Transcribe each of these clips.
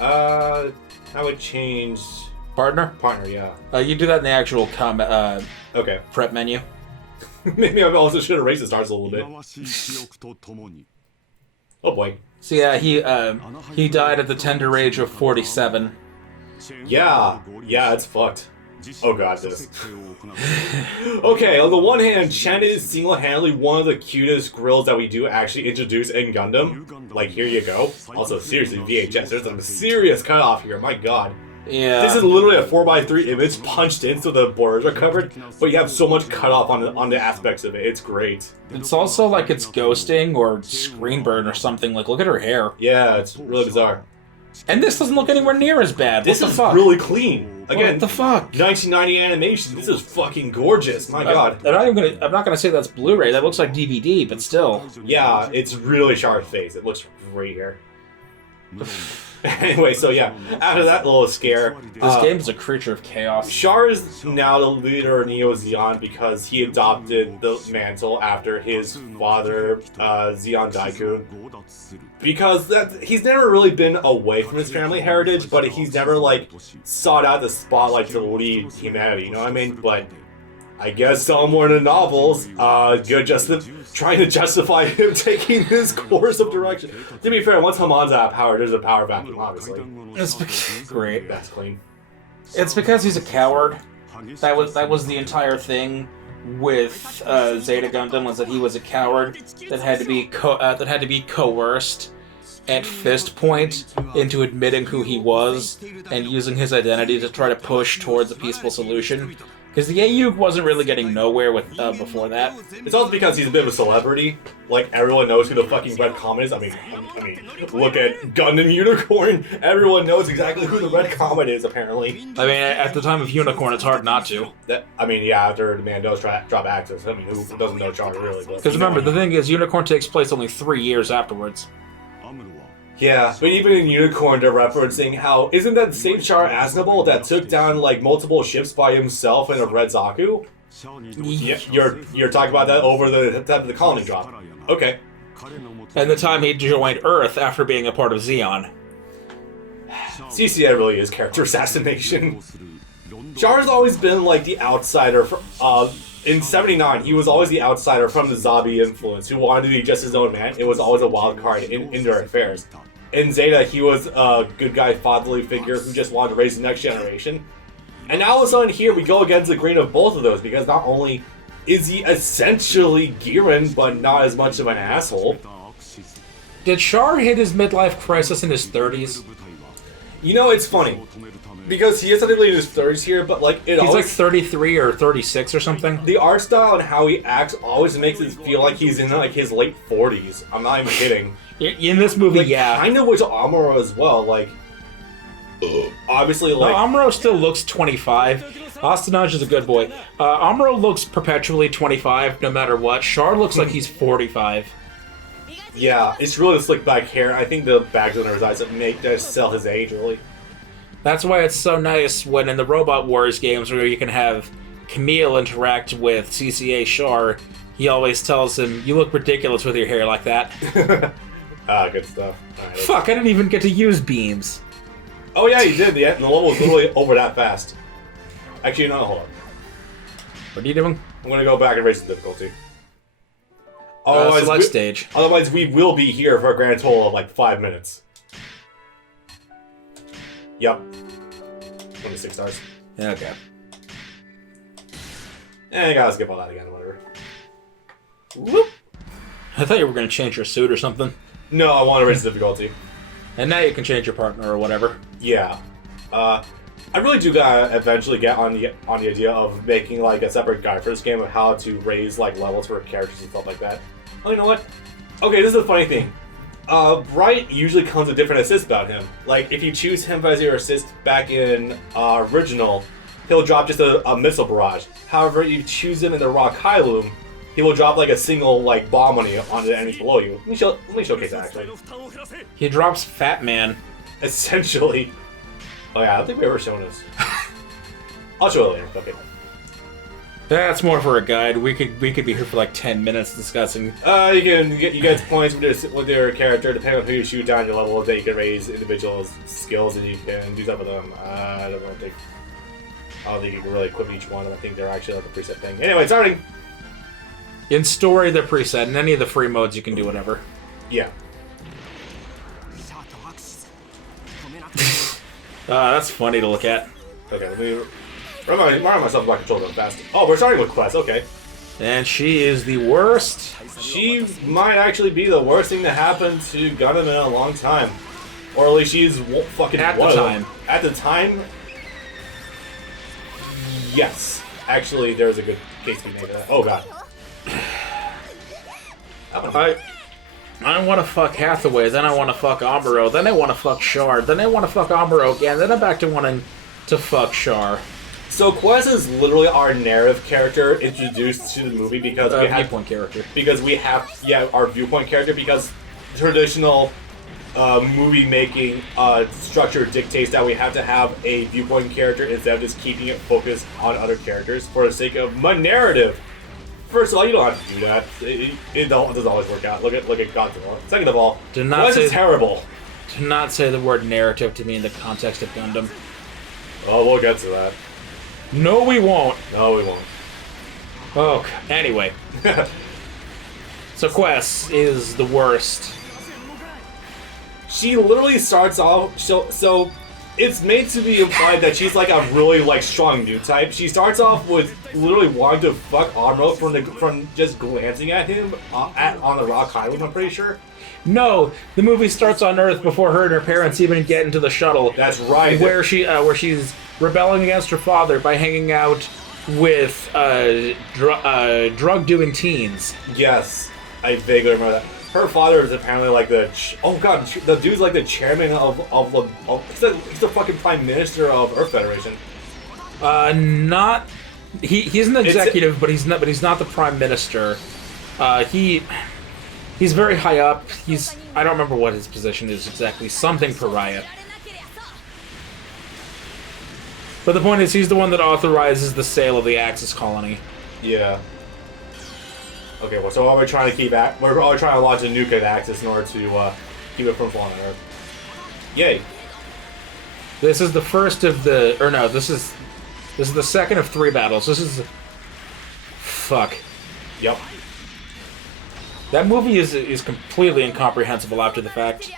I would change... Partner? Partner, yeah. You do that in the actual combat okay. prep menu. Maybe I also should have raised the stars a little bit. Oh boy. So yeah, he died at the tender age of 47. Yeah, it's fucked. Oh god, this. Okay, on the one hand, Chen is single-handedly one of the cutest grills that we do actually introduce in Gundam. Like, here you go. Also, seriously, VHS, there's some serious cutoff here, my god. Yeah. This is literally a 4x3 image punched in so the borders are covered, but you have so much cutoff on the aspects of it. It's great. It's also like it's ghosting or screen burn or something. Like, look at her hair. Yeah, it's really bizarre. And this doesn't look anywhere near as bad. This what the is fuck? really clean. Again, what the fuck? 1990 animation. This is fucking gorgeous. My god. I'm not gonna say that's Blu-ray. That looks like DVD, but still. Yeah, it's really sharp face. It looks great here. Anyway, so yeah, after that little scare... This game is a creature of chaos. Char is now the leader of Neo Zeon because he adopted the mantle after his father, Zeon Daikun. Because he's never really been away from his family heritage, but he's never, like, sought out the spotlight to lead humanity, you know what I mean? But I guess somewhere in the novels, trying to justify him taking this course of direction. To be fair, once Hamon's out of power, there's a power vacuum, obviously. Great. That's clean. It's because he's a coward. That was the entire thing with Zeta Gundam, was that he was a coward that had to be coerced at fist point into admitting who he was and using his identity to try to push towards a peaceful solution. Because the AU wasn't really getting nowhere with before that. It's also because he's a bit of a celebrity. Like, everyone knows who the fucking Red Comet is. I mean, look at Gundam Unicorn. Everyone knows exactly who the Red Comet is, apparently. I mean, at the time of Unicorn, it's hard not to. After the man does drop Axis. I mean, who doesn't know Char, really? Because remember, the thing is, Unicorn takes place only 3 years afterwards. Yeah, but even in Unicorn, they're referencing how, isn't that the same Char Aznable that took down, like, multiple ships by himself in a Red Zaku? Yeah, you're talking about that over the colony drop. Okay. And the time he joined Earth after being a part of Zeon. CCA really is character assassination. Char's always been, like, the outsider. In 79, he was always the outsider from the zombie influence who wanted to be just his own man. It was always a wild card in their affairs. In Zeta, he was a good guy, fatherly figure who just wanted to raise the next generation. And now all of a sudden here we go against the grain of both of those, because not only is he essentially Giran, but not as much of an asshole. Did Char hit his midlife crisis in his 30s? You know, it's funny. Because he is technically in his 30s here, but like he's like 33 or 36 or something. The art style and how he acts always makes it feel like he's in like his late 40s. I'm not even kidding. In this movie, like, yeah. Kind of with Amuro as well. Like, obviously, like... No, Amuro still looks 25. Astanage is a good boy. Amuro looks perpetually 25 no matter what. Char looks like he's 45. Yeah, it's really the slick back hair. I think the bags under his eyes that sell his age, really. That's why it's so nice when in the Robot Wars games where you can have Camille interact with CCA Char, he always tells him, "You look ridiculous with your hair like that." Good stuff. Right. Fuck, I didn't even get to use beams. Oh yeah, you did. The level was literally over that fast. Actually, no, hold on. What are you doing? I'm gonna go back and raise the difficulty. Select stage. Otherwise, we will be here for a grand total of like 5 minutes. Yep. 26 stars. Okay. I gotta skip all that again, whatever. Whoop. I thought you were going to change your suit or something. No, I want to raise the difficulty. And now you can change your partner or whatever. Yeah. I really do gotta eventually get on the idea of making like a separate guide for this game of how to raise like levels for characters and stuff like that. Oh, you know what? Okay, this is the funny thing. Bright usually comes with different assists about him. Like, if you choose him as your assist back in original, he'll drop just a missile barrage. However, if you choose him in the Raw Kylum, he will drop like a single like bomb on the enemies below you. Let me showcase that actually. He drops Fat Man. Essentially. Oh yeah, I don't think we've ever shown this. I'll show it later. Okay. That's more for a guide. We could be here for like 10 minutes discussing. You get points with your character depending on who you shoot down your level. That you can raise individual skills and you can do stuff with them. I don't think you can really equip each one. I think they're actually like a preset thing. Anyway, starting. In story, they're preset. In any of the free modes, you can do whatever. Yeah. That's funny to look at. Okay, let me remind myself about control fast. Oh, we're starting with Quest, okay. And she is the worst. She might actually be the worst thing to happen to Gundam in a long time. Or at least she's fucking at the time. At the time, yes. Actually, there's a good case to be made of that. Oh, God. I want to fuck Hathaway, then I want to fuck Amuro, then I want to fuck Char, then I want to fuck Amuro again, then I'm back to wanting to fuck Char. So Quest is literally our narrative character introduced to the movie because we have viewpoint character. Because we have our viewpoint character because traditional movie making structure dictates that we have to have a viewpoint character instead of just keeping it focused on other characters for the sake of my narrative. First of all, you don't have to do that. It doesn't always work out. Look at Godzilla. Second of all, Quest is terrible. Do not say the word narrative to me in the context of Gundam. Oh, we'll get to that. No, we won't. No, we won't. Okay. Anyway. So Quest is the worst. She literally starts off... So it's made to be implied that she's like a really strong new type. She starts off with literally wanting to fuck Amuro from just glancing at him on the rock island, I'm pretty sure. No, the movie starts on Earth before her and her parents even get into the shuttle. That's right. Where she's rebelling against her father by hanging out with drug-doing teens. Yes, I vaguely remember that. Her father is apparently like the the dude's like the chairman of he's the fucking prime minister of Earth Federation. He's an executive, but he's not the prime minister. He's very high up. I don't remember what his position is exactly. Something pariah. But the point is, he's the one that authorizes the sale of the Axis colony. Yeah. Okay, well, so are we trying to keep we're all trying to launch a nuke at Axis in order to keep it from falling on Earth. Yay. This is the first of the... Or no, this is the second of 3 battles. This is... Fuck. Yep. That movie is completely incomprehensible after the fact.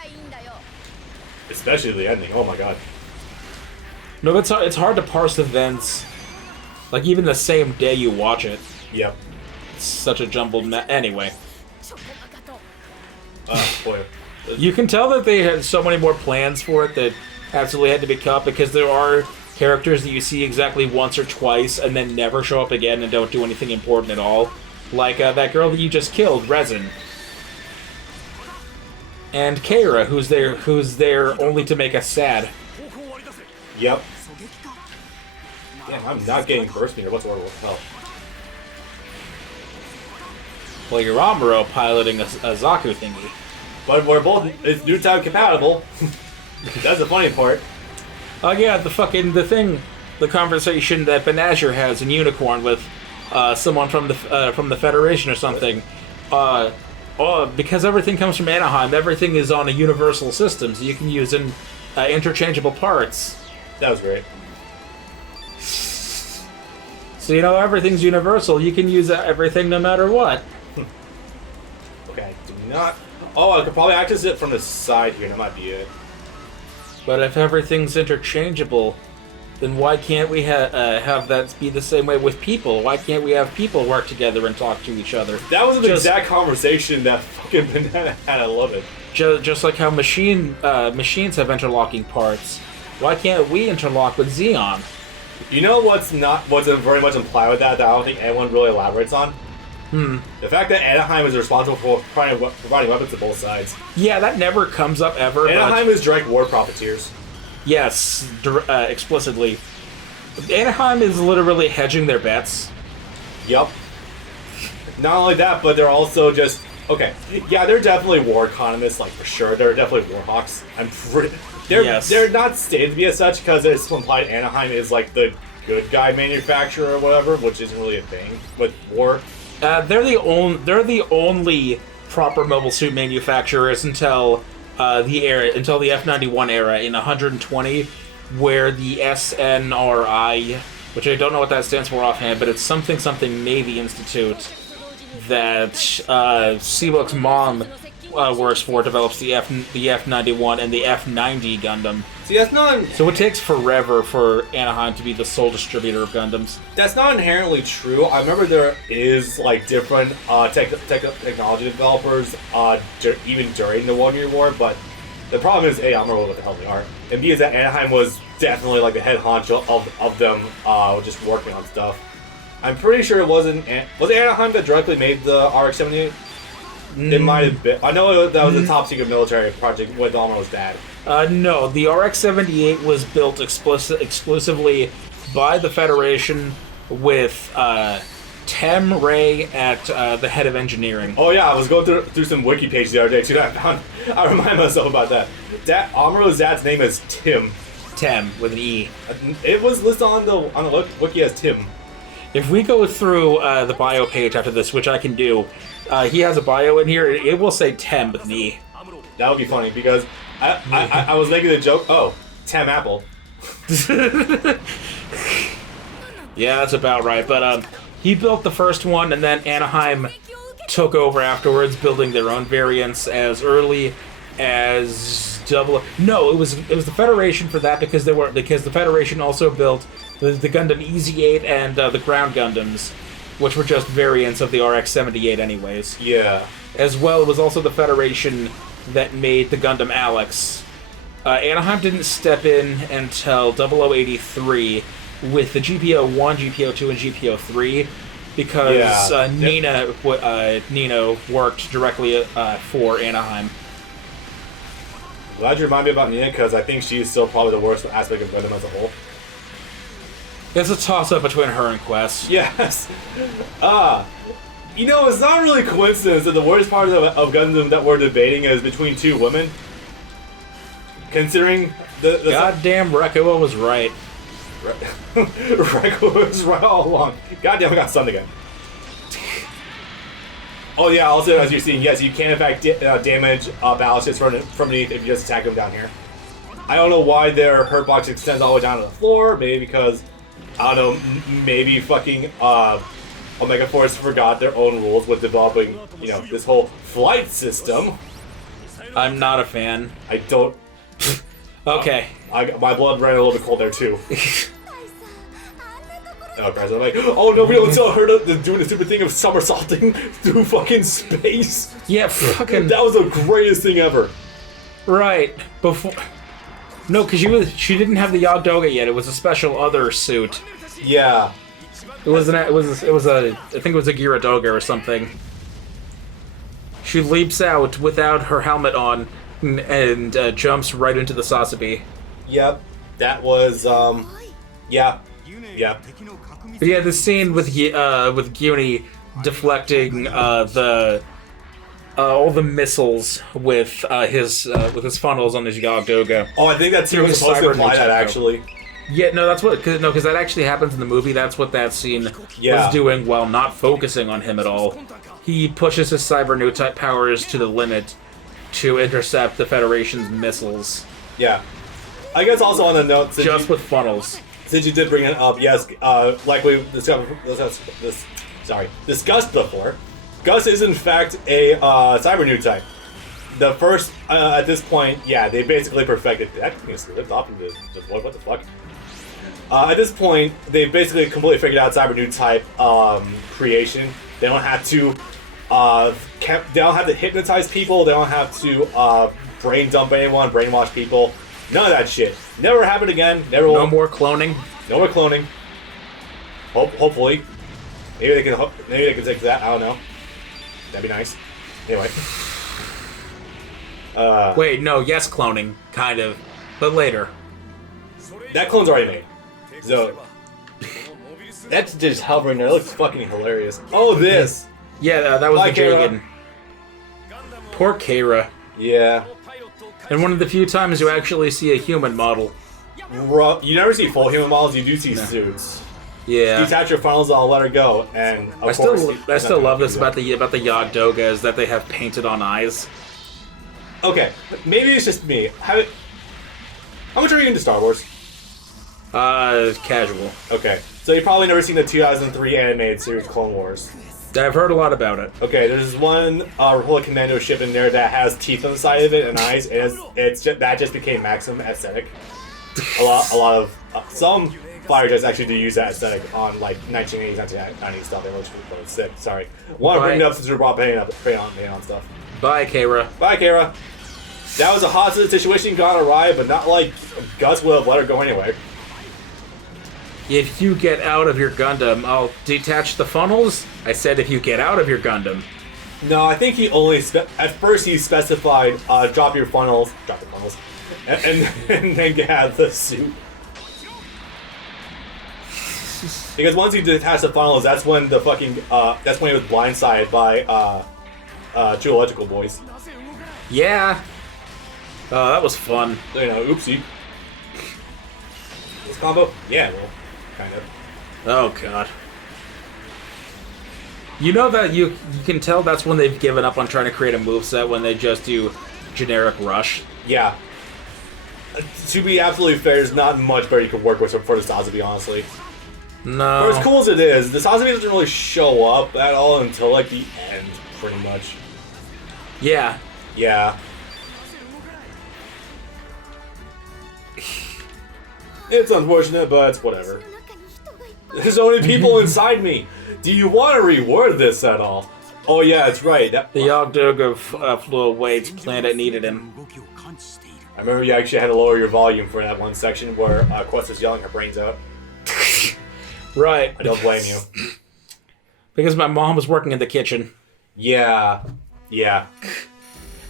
Especially the ending, oh my god. No, it's hard to parse events. Like, even the same day you watch it. Yep. It's such a jumbled anyway. Boy. You can tell that they had so many more plans for it that absolutely had to be cut, because there are characters that you see exactly once or twice and then never show up again and don't do anything important at all. Like that girl that you just killed, Resin. And Keira, who's there only to make us sad. Yep. Damn, I'm not getting burst meter. What's the order? What the hell? Well, you're Amuro piloting a Zaku thingy. But we're both new type compatible. That's the funny part. Oh yeah, the conversation that Ben-Azure has in Unicorn with someone from the Federation or something. Because everything comes from Anaheim, everything is on a universal system, so you can use interchangeable parts. That was great. So everything's universal. You can use everything no matter what. Okay, I do not... Oh, I could probably access it from the side here. That might be it. But if everything's interchangeable, then why can't we have that be the same way with people? Why can't we have people work together and talk to each other? That was an exact conversation that fucking Banana had. I love it. Just like how machines have interlocking parts. Why can't we interlock with Zeon? You know what's very much implied with that I don't think anyone really elaborates on? The fact that Anaheim is responsible for providing weapons to both sides. Yeah, that never comes up ever. Anaheim is direct war profiteers. Yes, explicitly. Anaheim is literally hedging their bets. Yep. Not only that, but they're also just... Okay, yeah, they're definitely war economists, for sure. They're definitely war hawks. They're not stated to be as such because it's implied Anaheim is the good guy manufacturer or whatever, which isn't really a thing with war. They're the only proper mobile suit manufacturers until the F-91 era in 120, where the SNRI, which I don't know what that stands for offhand, but it's something Navy Institute that Seabook's mom works for, develops the F-91 and the F-90 Gundam. See, that's not... So it takes forever for Anaheim to be the sole distributor of Gundams. That's not inherently true. I remember there is, like, different technology developers even during the One-Year War, but the problem is, A, I don't remember what the hell they are, and B, is that Anaheim was definitely, like, the head honcho of them just working on stuff. I'm pretty sure it wasn't... Was it Anaheim that directly made the RX-78? It might have been. I know that was a top-secret military project with Almaro's dad. No, the RX-78 was built exclusively by the Federation with Tem Ray at the head of engineering. Oh yeah, I was going through some wiki pages the other day too. I remind myself about that. Amaro's dad's name is Tim. Tem with an E. It was listed on the wiki as Tim. If we go through the bio page after this, which I can do, he has a bio in here. It will say Tem with an E. That would be funny because I was making the joke. Oh, Tem Apple. Yeah, that's about right. But he built the first one, and then Anaheim took over afterwards, building their own variants as early as No, it was the Federation for that because the Federation also built the Gundam EZ-8 and the Ground Gundams, which were just variants of the RX-78 anyways. Yeah. As well, it was also the Federation that made the Gundam Alex. Anaheim didn't step in until 0083 with the GPO-1, GPO-2, and GPO-3 because Nina worked directly for Anaheim. Glad you remind me about Nina because I think she's still probably the worst aspect of Gundam as a whole. It's a toss-up between her and Quest. Yes. It's not really a coincidence that the worst part of Gundam that we're debating is between two women. Considering the goddamn Rekua was right. Rekua was right all along. Goddamn, I got stunned again. Oh yeah, also as you're seeing, yes, you can in fact damage ballastas from beneath if you just attack them down here. I don't know why their hurt box extends all the way down to the floor. Maybe because, I don't know, maybe fucking Omega Force forgot their own rules with developing, this whole flight system. I'm not a fan. I don't... Okay. My blood ran a little bit cold there too. Oh, Christ, I'm like, oh no, we don't tell her to do the stupid thing of somersaulting through fucking space. Yeah, fucking... That was the greatest thing ever. Right. Before... No, because she didn't have the Yagdoga yet. It was a special other suit. Yeah. I think it was a Gyaradoga or something. She leaps out without her helmet on and jumps right into the Sasabi. Yep. That was, yeah. Yeah. But yeah, the scene with Gyuni deflecting all the missiles with his funnels on his Yagdoga. Oh, I think that scene was supposed to imply that actually. Yeah, no, because that actually happens in the movie. That's what that scene was doing while not focusing on him at all. He pushes his Cyber New type powers to the limit to intercept the Federation's missiles. Yeah. I guess also on the note, with funnels. Since you did bring it up, yes, like we discussed before, Gus is in fact a Cyber New type. The first, at this point, yeah, they basically perfected. That thing is lived off into what the fuck? At this point, they basically completely figured out Cyber New type creation. They don't have to, they don't have to hypnotize people. They don't have to brain dump anyone, brainwash people. None of that shit. Never happened again. Never will. No more cloning. No more cloning. Hopefully, maybe they can take that. I don't know. That'd be nice. Anyway. Wait, no, yes, cloning, kind of, but later. That clone's already made. So that's just hovering there. It looks fucking hilarious. Oh, this. Yeah, that was the Jagan. Poor Keira. Yeah. And one of the few times you actually see a human model. You never see full human models. You do see suits. Yeah. Detach your funnels, I'll let her go. And of I course, still love this about the Yogdoga is that they have painted on eyes. Okay, maybe it's just me. How much are you into Star Wars? Casual. Okay, so you've probably never seen the 2003 animated series Clone Wars. I've heard a lot about it. Okay, there's one Republic Commando ship in there that has teeth on the side of it and eyes, and that just became maximum aesthetic. A lot of some fighter jets actually do use that aesthetic on like 1980s, 1990s stuff. It looks really sick. Sorry, want to bring it up since we brought paint on stuff. Bye, Kara. Bye, Kara. That was a hostage situation gone awry, but not like Gus would have let her go anyway. If you get out of your Gundam, I'll detach the funnels. I said if you get out of your Gundam. No, I think he only at first he specified drop the funnels, and then have the suit. Because once he detached the funnels, that's when the fucking that's when he was blindsided by two electrical boys. Yeah. Oh, that was fun. So, oopsie. This combo? Yeah, well, kind of. Oh god. You know that you can tell that's when they've given up on trying to create a moveset when they just do generic rush. Yeah. To be absolutely fair, there's not much better you could work with for the Sazabi, honestly. No. For as cool as it is, the Sazabi doesn't really show up at all until like the end, pretty much. Yeah. Yeah. It's unfortunate, but it's whatever. There's only people inside me. Do you want to reward this at all? Oh yeah, that's right. The Yogdoga flew away. Its planet needed him. I remember you actually had to lower your volume for that one section where Quest is yelling her brains out. Right. I don't blame you. Because my mom was working in the kitchen. Yeah. Yeah.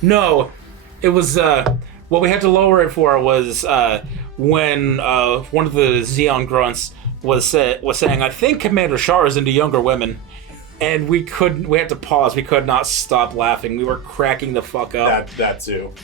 No. It was, what we had to lower it for was, when, one of the Zeon grunts was saying, I think Commander Shar is into younger women. And we had to pause. We could not stop laughing. We were cracking the fuck up. That too.